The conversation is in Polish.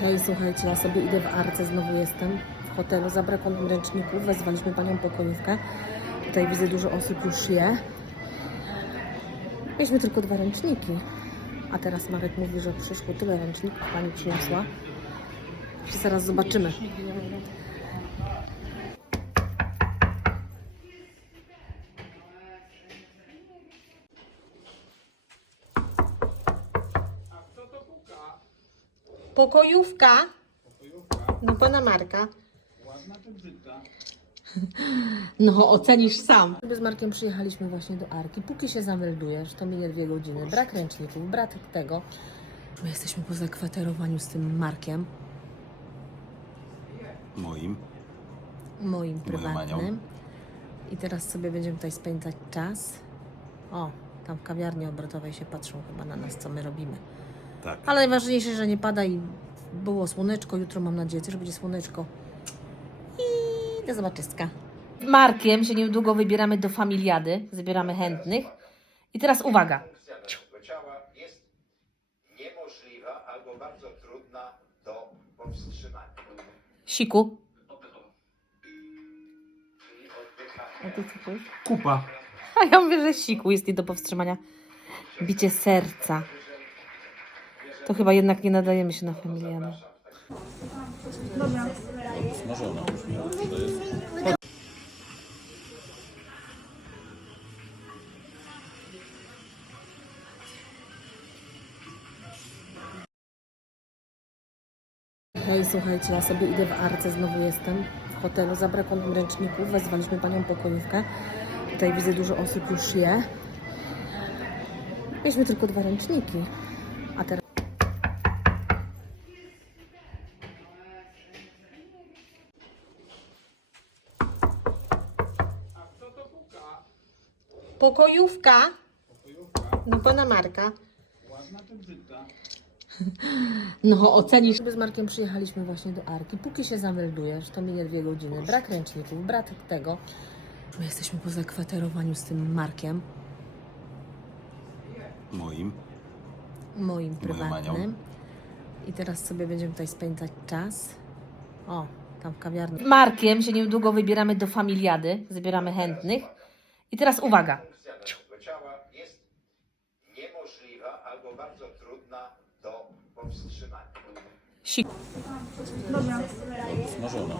Hej, słuchajcie, ja sobie idę w Arce, znowu jestem w hotelu, zabrakło nam ręczników, wezwaliśmy panią pokojówkę. Tutaj widzę dużo osób już je. Mieliśmy tylko dwa ręczniki, a teraz Marek mówi, że przyszło tyle ręczników, pani przyniosła. Zaraz zobaczymy. Pokojówka. No pana Marka. No, ocenisz sam. My z Markiem przyjechaliśmy właśnie do Arki. Póki się zameldujesz, to minie dwie godziny. Brak ręczników, brak tego. My jesteśmy po zakwaterowaniu z tym Markiem, Moim. moim Manią. prywatnym. I teraz sobie będziemy tutaj spędzać czas. O, tam w kawiarni obrotowej się patrzą chyba na nas, co my robimy. Tak. Ale najważniejsze, że nie pada i było słoneczko. Jutro mam nadzieję, że będzie słoneczko. I do zobaczyska. Markiem się niedługo wybieramy do familiady. Zabieramy chętnych. I teraz uwaga. Jest niemożliwa albo bardzo trudna do powstrzymania. Siku. Czyli oddychanie. A ty co powiesz? Kupa. A ja mówię, że siku jest nie do powstrzymania. Bicie serca. To chyba jednak nie nadajemy się na familiadę. Smażona. Hej, słuchajcie, ja sobie idę w Arce, znowu jestem w hotelu. Zabrakło nam ręczników, wezwaliśmy panią pokojówkę. Tutaj widzę dużo osób już je. Mieliśmy tylko dwa ręczniki, Pokojówka. No pana Marka. No, ocenisz. My z Markiem przyjechaliśmy właśnie do Arki. Póki się zameldujesz, to minie dwie godziny. Brak ręczników, brak tego. My jesteśmy po zakwaterowaniu z tym Markiem, Moim. moim prywatnym. I teraz sobie będziemy tutaj spędzać czas. O, tam w kawiarni. Markiem się niedługo wybieramy do familiady. Zabieramy chętnych. I teraz uwaga. Funkcja naszego ciała jest niemożliwa albo bardzo trudna do powstrzymania. Smażona.